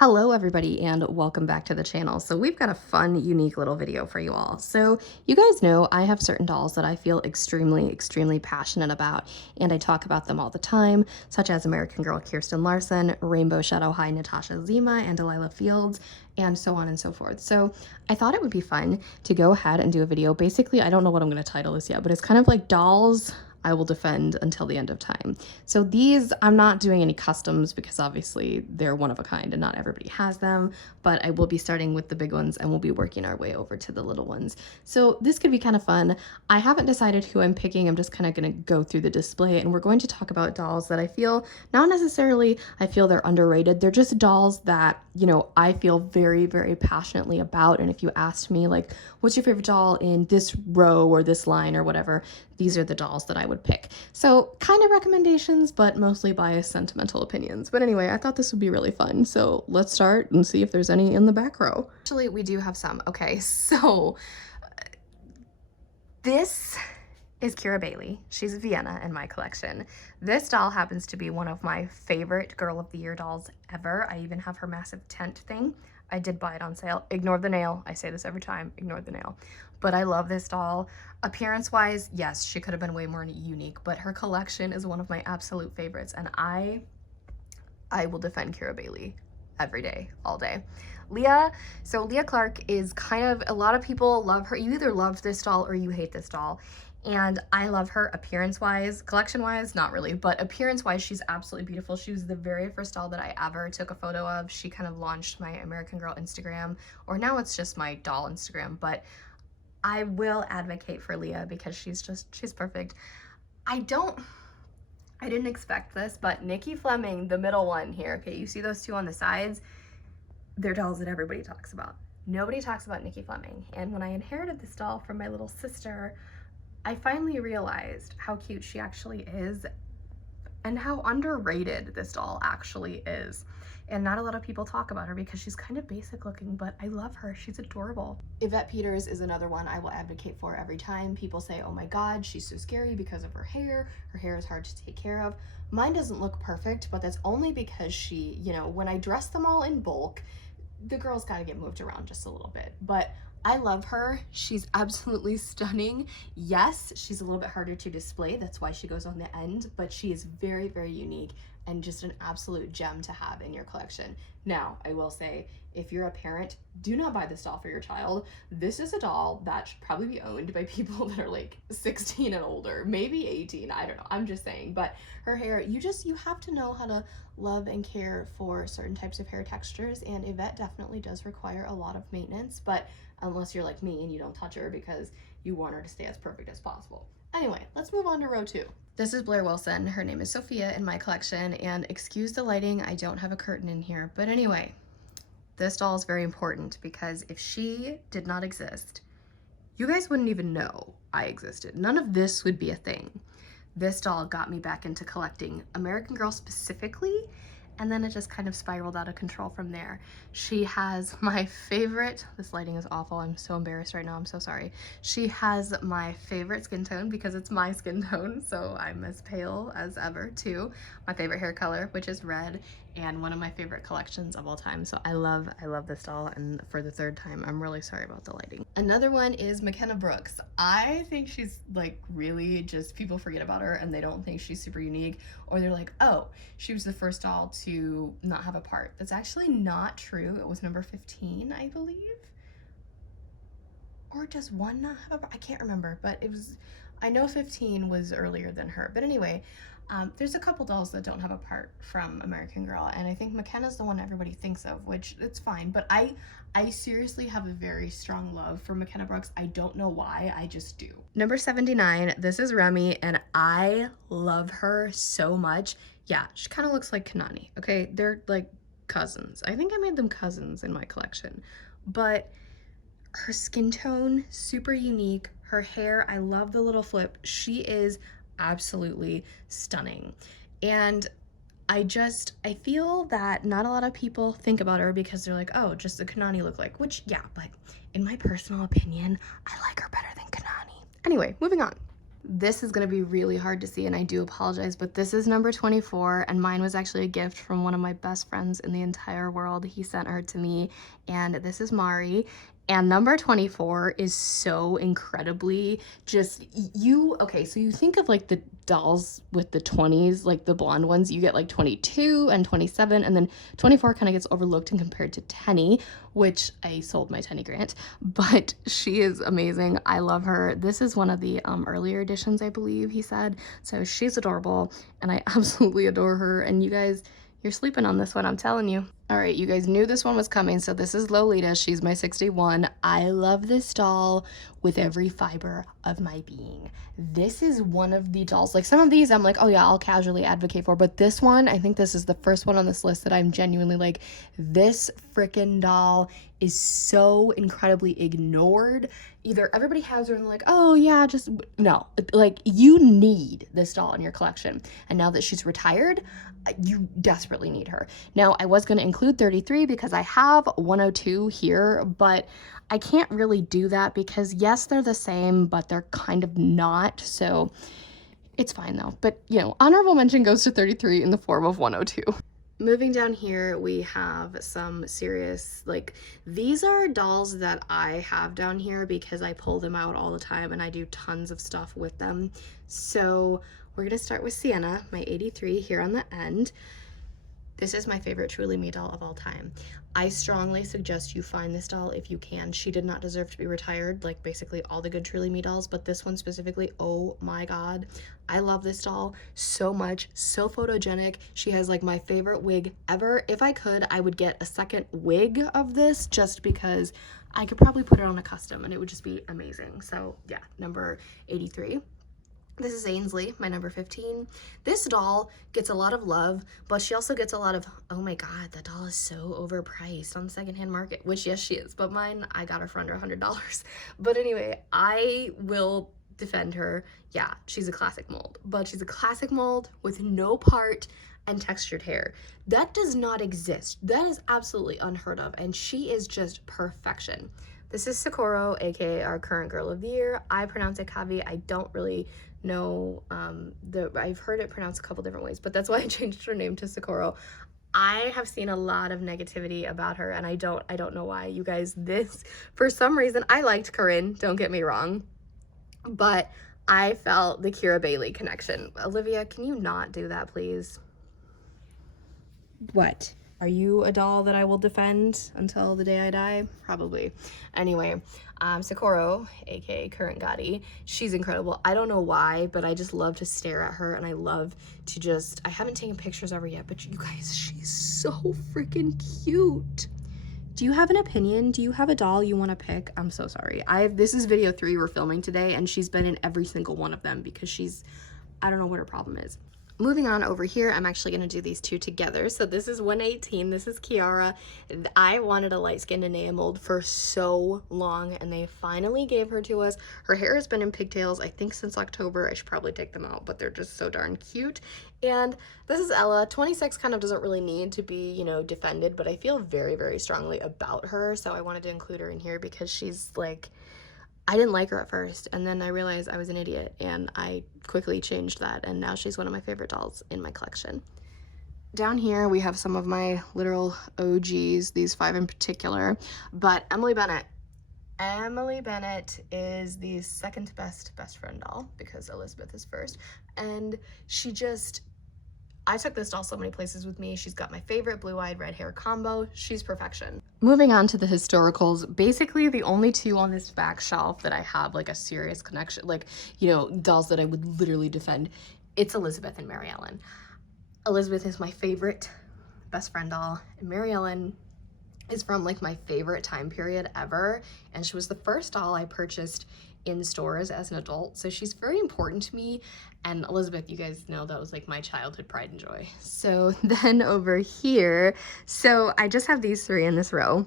Hello everybody and welcome back to the channel. So we've got a fun, unique little video for you all. So you guys know I have certain dolls that I feel extremely passionate about, and I talk about them all the time, such as American Girl Kirsten Larson, Rainbow Shadow High Natasha Zima, and Delilah Fields, and so on and so forth. So I thought it would be fun to go ahead and do a video. Basically, I don't know what I'm going to title this yet, but it's kind of like dolls I will defend until the end of time. So these, I'm not doing any customs because obviously they're one of a kind and not everybody has them, but I will be starting with the big ones and we'll be working our way over to the little ones. So this could be kind of fun. I haven't decided who I'm picking. I'm just kind of going to go through the display and we're going to talk about dolls that I feel, not necessarily I feel they're underrated. They're just dolls that, you know, I feel very passionately about. And if you asked me like, what's your favorite doll in this row or this line or whatever, these are the dolls that I would pick. So kind of recommendations, but mostly biased sentimental opinions. But anyway, I thought this would be really fun. So let's start and see if there's any in the back row. Actually, we do have some. Okay, so this is Kira Bailey. She's Vienna in my collection. This doll happens to be one of my favorite Girl of the Year dolls ever. I even have her massive tent thing. I did buy it on sale. Ignore the nail. I say this every time. Ignore the nail. But I love this doll. Appearance-wise, yes, she could have been way more unique, but her collection is one of my absolute favorites, and I will defend Kira Bailey every day, all day. Leah, so Leah Clark is kind of, a lot of people love her. You either love this doll or you hate this doll. And I love her appearance-wise. Collection-wise, not really, but appearance-wise, she's absolutely beautiful. She was the very first doll that I ever took a photo of. She kind of launched my American Girl Instagram, or now it's just my doll Instagram, but I will advocate for Leah because she's perfect. I didn't expect this, but Nikki Fleming, the middle one here, okay, you see those two on the sides? They're dolls that everybody talks about. Nobody talks about Nikki Fleming. And when I inherited this doll from my little sister, I finally realized how cute she actually is and how underrated this doll actually is. And not a lot of people talk about her because she's kind of basic looking, but I love her. She's adorable. Yvette Peters is another one I will advocate for every time. People say, oh my God, she's so scary because of her hair. Her hair is hard to take care of. Mine doesn't look perfect, but that's only because she, you know, when I dress them all in bulk, the girl's got to get moved around just a little bit. But I love her. She's absolutely stunning. Yes, she's a little bit harder to display. That's why she goes on the end, but she is very unique and just an absolute gem to have in your collection. Now, I will say, if you're a parent, do not buy this doll for your child. This is a doll that should probably be owned by people that are like 16 and older, maybe 18, I don't know, I'm just saying. But her hair, you have to know how to love and care for certain types of hair textures, and Yvette definitely does require a lot of maintenance, but unless you're like me and you don't touch her because you want her to stay as perfect as possible. Anyway, let's move on to row 2. This is Blair Wilson. Her name is Sophia in my collection, and excuse the lighting, I don't have a curtain in here. But anyway, this doll is very important because if she did not exist, you guys wouldn't even know I existed. None of this would be a thing. This doll got me back into collecting American Girl specifically, and then it just kind of spiraled out of control from there. She has my favorite, this lighting is awful, I'm so embarrassed right now, I'm so sorry. She has my favorite skin tone because it's my skin tone, so I'm as pale as ever too. My favorite hair color, which is red, and one of my favorite collections of all time. So I love this doll, and for the third time, I'm really sorry about the lighting. Another one is McKenna Brooks. I think she's like really just, people forget about her and they don't think she's super unique, or they're like, oh, she was the first doll to not have a part. That's actually not true. It was number 15, I believe. Or does one not have a part? I can't remember, but it was, I know 15 was earlier than her. But anyway, there's a couple dolls that don't have a part from American Girl, and I think McKenna's the one everybody thinks of, which it's fine, but I seriously have a very strong love for McKenna Brooks. I don't know why, I just do. Number 79, this is Remy, and I love her so much. Yeah, she kind of looks like Kanani, okay? They're like cousins. I think I made them cousins in my collection, but her skin tone, super unique. Her hair, I love the little flip. She is absolutely stunning. And I feel that not a lot of people think about her because they're like, oh, just the Kanani look like, which, yeah, but in my personal opinion, I like her better than Kanani. Anyway, moving on. This is gonna be really hard to see and I do apologize, but this is number 24 and mine was actually a gift from one of my best friends in the entire world. He sent her to me and this is Mari. And number 24 is so incredibly just okay, so you think of like the dolls with the 20s, like the blonde ones, you get like 22 and 27, and then 24 kind of gets overlooked and compared to Tenny, which I sold my Tenny Grant, but she is amazing. I love her. This is one of the earlier editions, I believe he said. So she's adorable and I absolutely adore her. And you guys, you're sleeping on this one, I'm telling you. All right, you guys knew this one was coming. So this is Lolita. She's my 61. I love this doll with every fiber of my being. This is one of the dolls, like some of these I'm like, oh yeah, I'll casually advocate for, but this one, I think this is the first one on this list that I'm genuinely like, this freaking doll is so incredibly ignored. Either everybody has her and they're like, oh yeah, just no, like you need this doll in your collection. And now that she's retired, you desperately need her. Now I was going to include 33 because I have 102 here, but I can't really do that because yes, they're the same, but they're kind of not. So it's fine though. But you know, honorable mention goes to 33 in the form of 102. Moving down here, we have some serious, like, these are dolls that I have down here because I pull them out all the time and I do tons of stuff with them. So we're gonna start with Sienna, my 83 here on the end. This is my favorite Truly Me doll of all time. I strongly suggest you find this doll if you can. She did not deserve to be retired, like basically all the good Truly Me dolls, but this one specifically, oh my God. I love this doll so much, so photogenic. She has like my favorite wig ever. If I could, I would get a second wig of this just because I could probably put it on a custom and it would just be amazing. So yeah, number 83. This is Ainsley, my number 15. This doll gets a lot of love, but she also gets a lot of, oh my God, that doll is so overpriced on the secondhand market, which yes, she is, but mine, I got her for under $100. But anyway, I will defend her. Yeah, she's a classic mold, but she's a classic mold with no part and textured hair. That does not exist. That is absolutely unheard of, and she is just perfection. This is Socorro, aka our current girl of the year. I pronounce it Kavi. I don't really know, I've heard it pronounced a couple different ways, but that's why I changed her name to Socorro. I have seen a lot of negativity about her, and I don't know why. You guys, this, for some reason, I liked Corinne, don't get me wrong, but I felt the Kira Bailey connection. Olivia, can you not do that, please? What? Are you a doll that I will defend until the day I die? Probably. Anyway, Socorro, aka Current Gotti, she's incredible. I don't know why, but I just love to stare at her and I love to just, I haven't taken pictures of her yet, but you guys, she's so freaking cute. Do you have an opinion? Do you have a doll you want to pick? I'm so sorry. This is video 3 we're filming today and she's been in every single one of them because she's, I don't know what her problem is. Moving on over here, I'm actually going to do these two together. So this is 118, this is Kiara. I wanted a light-skinned Enea mold for so long, and they finally gave her to us. Her hair has been in pigtails, I think since October. I should probably take them out, but they're just so darn cute. And this is Ella. 26 kind of doesn't really need to be, you know, defended, but I feel very, very strongly about her, so I wanted to include her in here because she's like, I didn't like her at first, and then I realized I was an idiot, and I quickly changed that, and now she's one of my favorite dolls in my collection. Down here, we have some of my literal OGs, these 5 in particular, but Emily Bennett. Emily Bennett is the second best friend doll, because Elizabeth is first, and she just, I took this doll so many places with me. She's got my favorite blue-eyed red hair combo. She's perfection. Moving on to the historicals, basically the only 2 on this back shelf that I have like a serious connection, like, you know, dolls that I would literally defend, it's Elizabeth and Mary Ellen. Elizabeth is my favorite best friend doll, and Mary Ellen is from like my favorite time period ever, and she was the first doll I purchased in stores as an adult, so she's very important to me. And Elizabeth, you guys know that was like my childhood pride and joy. So then over here, so I just have these 3 in this row.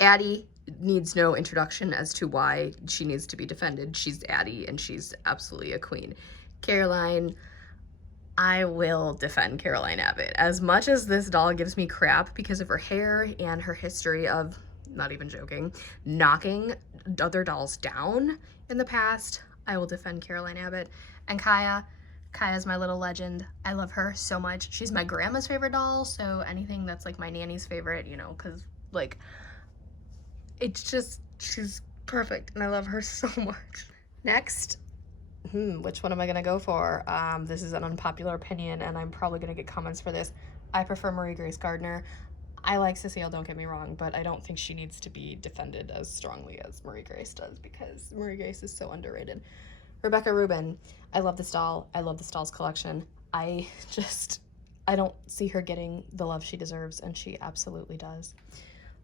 Addie needs no introduction as to why she needs to be defended. She's Addie and she's absolutely a queen. Caroline, I will defend Caroline Abbott. As much as this doll gives me crap because of her hair and her history of, not even joking, knocking other dolls down in the past, I will defend Caroline Abbott. And Kaya's my little legend. I love her so much. She's my grandma's favorite doll, so anything that's like my nanny's favorite, you know, because like it's just, she's perfect and I love her so much. Next, which one am I gonna go for? This is an unpopular opinion and I'm probably gonna get comments for this. I prefer Marie Grace Gardner. I like Cecile, don't get me wrong, but I don't think she needs to be defended as strongly as Marie Grace does because Marie Grace is so underrated. Rebecca Rubin, I love this doll. I love this doll's collection. I don't see her getting the love she deserves, and she absolutely does.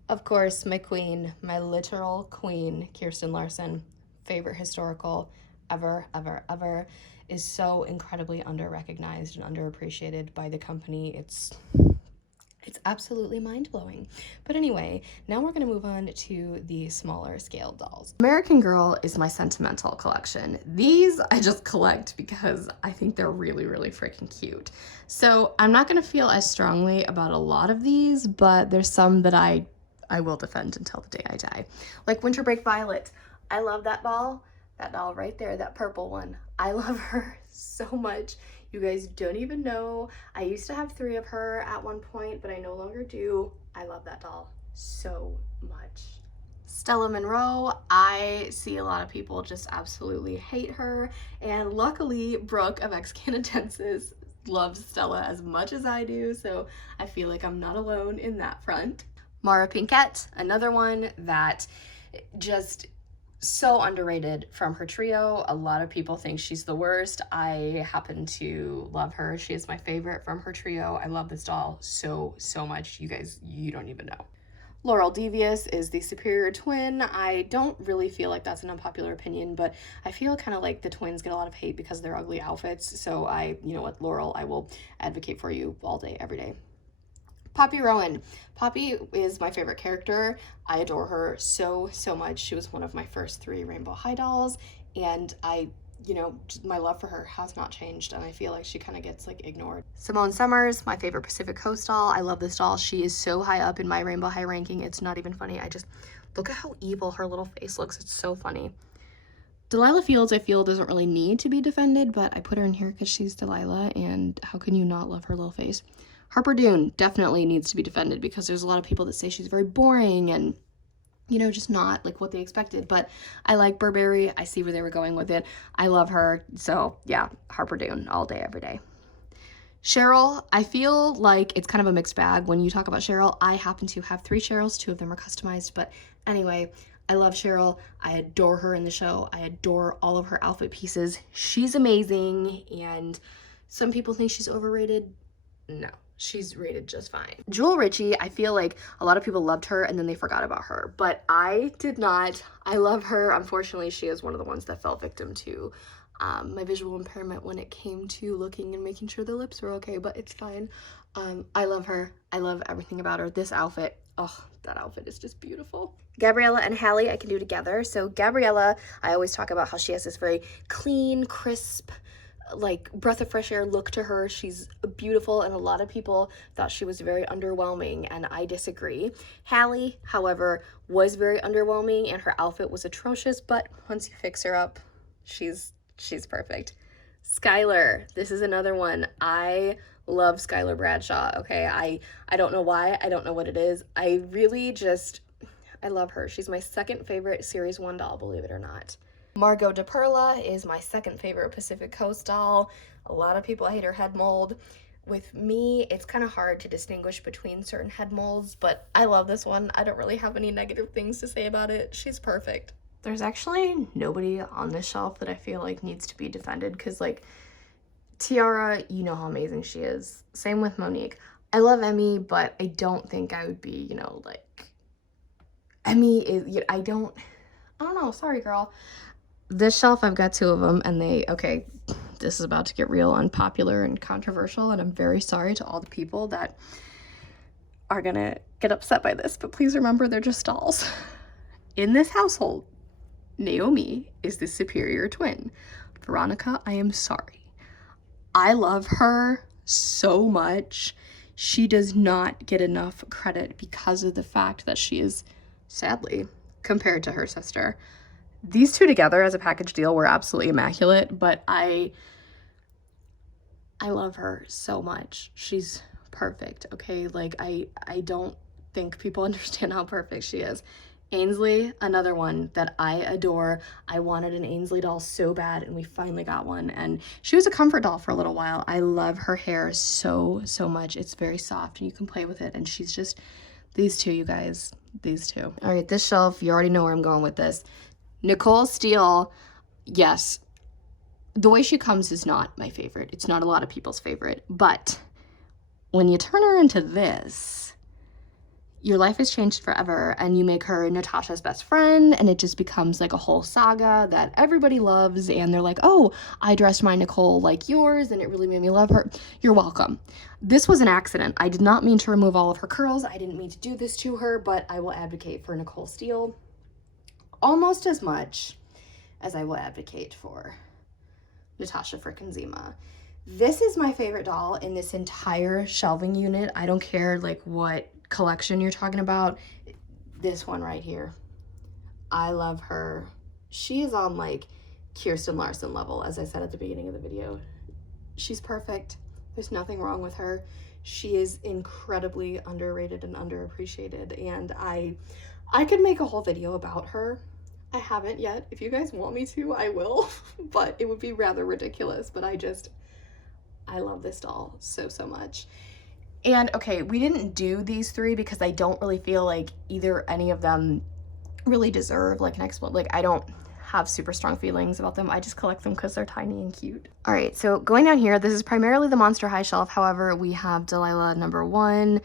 Of course, my queen, my literal queen, Kirsten Larson, favorite historical ever, is so incredibly under-recognized and underappreciated by the company. It's absolutely mind-blowing. But anyway, now we're going to move on to the smaller scale dolls. American Girl is my sentimental collection. These I just collect because I think they're really, really freaking cute. So I'm not going to feel as strongly about a lot of these, but there's some that I will defend until the day I die. Like Winter Break Violet. I love that doll. That doll right there, that purple one. I love her so much. You guys don't even know. I used to have 3 of her at one point, but I no longer do. I love that doll so much. Stella Monroe, I see a lot of people just absolutely hate her, and luckily Brooke of Ex Canadensis loves Stella as much as I do, so I feel like I'm not alone in that front. Mara Pinkett, another one that just so underrated from her trio. A lot of people think she's the worst. I happen to love her. She is my favorite from her trio. I love this doll so much. You guys, you don't even know. Laurel Devious is the superior twin. I don't really feel like that's an unpopular opinion, but I feel kind of like the twins get a lot of hate because of their ugly outfits. So you know what, Laurel, I will advocate for you all day, every day. Poppy Rowan. Poppy is my favorite character. I adore her so much. She was one of my first 3 Rainbow High dolls, and my love for her has not changed, and I feel like she kind of gets like ignored. Simone Summers, my favorite Pacific Coast doll. I love this doll. She is so high up in my Rainbow High ranking. It's not even funny. I just look at how evil her little face looks. It's so funny. Delilah Fields, I feel, doesn't really need to be defended, but I put her in here because she's Delilah, and how can you not love her little face? Harper Dune definitely needs to be defended because there's a lot of people that say she's very boring and, you know, just not like what they expected. But I like Burberry. I see where they were going with it. I love her. So yeah, Harper Dune all day, every day. Cheryl, I feel like it's kind of a mixed bag. When you talk about Cheryl, I happen to have 3 Cheryls. 2 of them are customized. But anyway, I love Cheryl. I adore her in the show. I adore all of her outfit pieces. She's amazing. And some people think she's overrated. No. She's rated just fine. Jewel Ritchie, I feel like a lot of people loved her and then they forgot about her, but I did not. I love her. Unfortunately, she is one of the ones that fell victim to my visual impairment when it came to looking and making sure the lips were okay, but it's fine. I love her. I love everything about her. This outfit, oh, that outfit is just beautiful. Gabriella and Hallie, I can do together. So Gabriella, I always talk about how she has this very clean, crisp, like breath of fresh air look to her. She's beautiful, and a lot of people thought she was very underwhelming, and I disagree. Hallie, however, was very underwhelming and her outfit was atrocious, but once you fix her up, she's perfect. Skylar, this is another one. I love Skylar Bradshaw, okay? I don't know why. I don't know what it is. I love her. She's my 2nd favorite Series 1 doll, believe it or not. Margot DePerla is my 2nd favorite Pacific Coast doll. A lot of people hate her head mold. With me, it's kind of hard to distinguish between certain head molds, but I love this one. I don't really have any negative things to say about it. She's perfect. There's actually nobody on this shelf that I feel like needs to be defended because, like, Tiara, you know how amazing she is. Same with Monique. I love Emmy, but I don't think I would be, you know, like, Emmy is, I don't know. Sorry, girl. This shelf, I've got 2 of them, and okay, this is about to get real unpopular and controversial, and I'm very sorry to all the people that are gonna get upset by this, but please remember they're just dolls. In this household, Naomi is the superior twin. Veronica, I am sorry. I love her so much. She does not get enough credit because of the fact that she is, sadly, compared to her sister. These two together as a package deal were absolutely immaculate, but I love her so much. She's perfect, okay? Like, I don't think people understand how perfect she is. Ainsley, another one that I adore. I wanted an Ainsley doll so bad, and we finally got one, and she was a comfort doll for a little while. I love her hair so much. It's very soft, and you can play with it, and she's just, these two, you guys, these two. All right, this shelf, you already know where I'm going with this. Nicole Steele, yes, the way she comes is not my favorite. It's not a lot of people's favorite, but when you turn her into this, your life has changed forever, and you make her Natasha's best friend, and it just becomes like a whole saga that everybody loves, and they're like, oh, I dressed my Nicole like yours, and it really made me love her. You're welcome. This was an accident. I did not mean to remove all of her curls. I didn't mean to do this to her, but I will advocate for Nicole Steele almost as much as I will advocate for Natasha frickin' Zima. This is my favorite doll in this entire shelving unit. I don't care like what collection you're talking about. This one right here. I love her. She is on like Kirsten Larson level, as I said at the beginning of the video. She's perfect. There's nothing wrong with her. She is incredibly underrated and underappreciated, and I could make a whole video about her. I haven't yet. If you guys want me to, I will, but it would be rather ridiculous. But I love this doll so much. And okay, we didn't do these three because I don't really feel like either any of them really deserve like an explanation. Like, I don't have super strong feelings about them. I just collect them because they're tiny and cute. All right, so going down here, this is primarily the Monster High shelf. However, we have Delilah #1,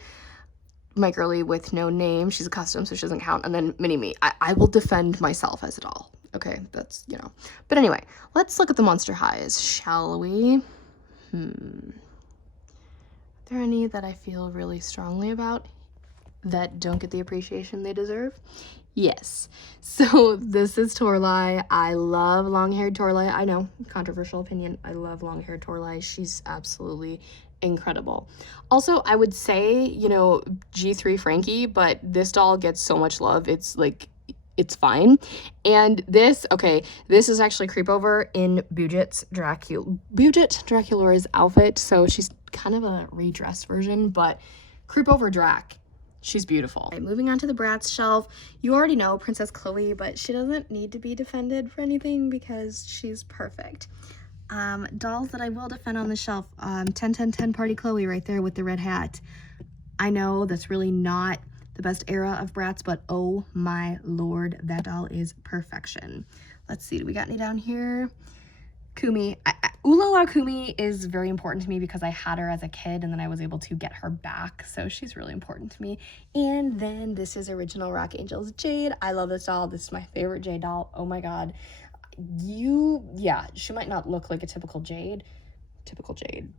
my girly with no name. She's a custom, so she doesn't count. And then Mini-Me. I will defend myself as a doll. Okay, that's, you know. But anyway, let's look at the Monster Highs, shall we? Are there any that I feel really strongly about that don't get the appreciation they deserve? Yes. So this is Torlai. I love long-haired Torlai. I know, controversial opinion. I love long-haired Torlai. She's absolutely incredible. Also, I would say, you know, G3 Frankie, but this doll gets so much love. It's like, it's fine. And this, okay, this is actually Creepover in Budget Dracula's outfit. So she's kind of a redressed version, but Creepover Drac. She's beautiful. Okay, moving on to the Bratz shelf. You already know Princess Chloe, but she doesn't need to be defended for anything because she's perfect. Dolls that I will defend on the shelf. 10-10-10 Party Chloe right there with the red hat. I know that's really not the best era of Bratz, but oh my lord, that doll is perfection. Let's see, do we got any down here? Kumi. Ooh La La Kumi is very important to me because I had her as a kid and then I was able to get her back, so she's really important to me. And then this is Original Rock Angels Jade. I love this doll. This is my favorite Jade doll. Oh my god. Yeah, she might not look like a typical Jade,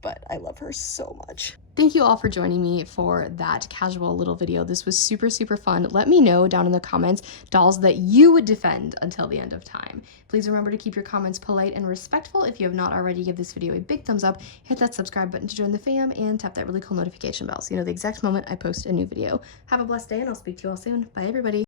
but I love her so much. Thank you all for joining me for that casual little video. This was super fun. Let me know down in the comments dolls that you would defend until the end of time. Please remember to keep your comments polite and respectful. If you have not already, give this video a big thumbs up, hit that subscribe button to join the fam, and tap that really cool notification bell so you know the exact moment I post a new video. Have a blessed day, and I'll speak to you all soon. Bye everybody.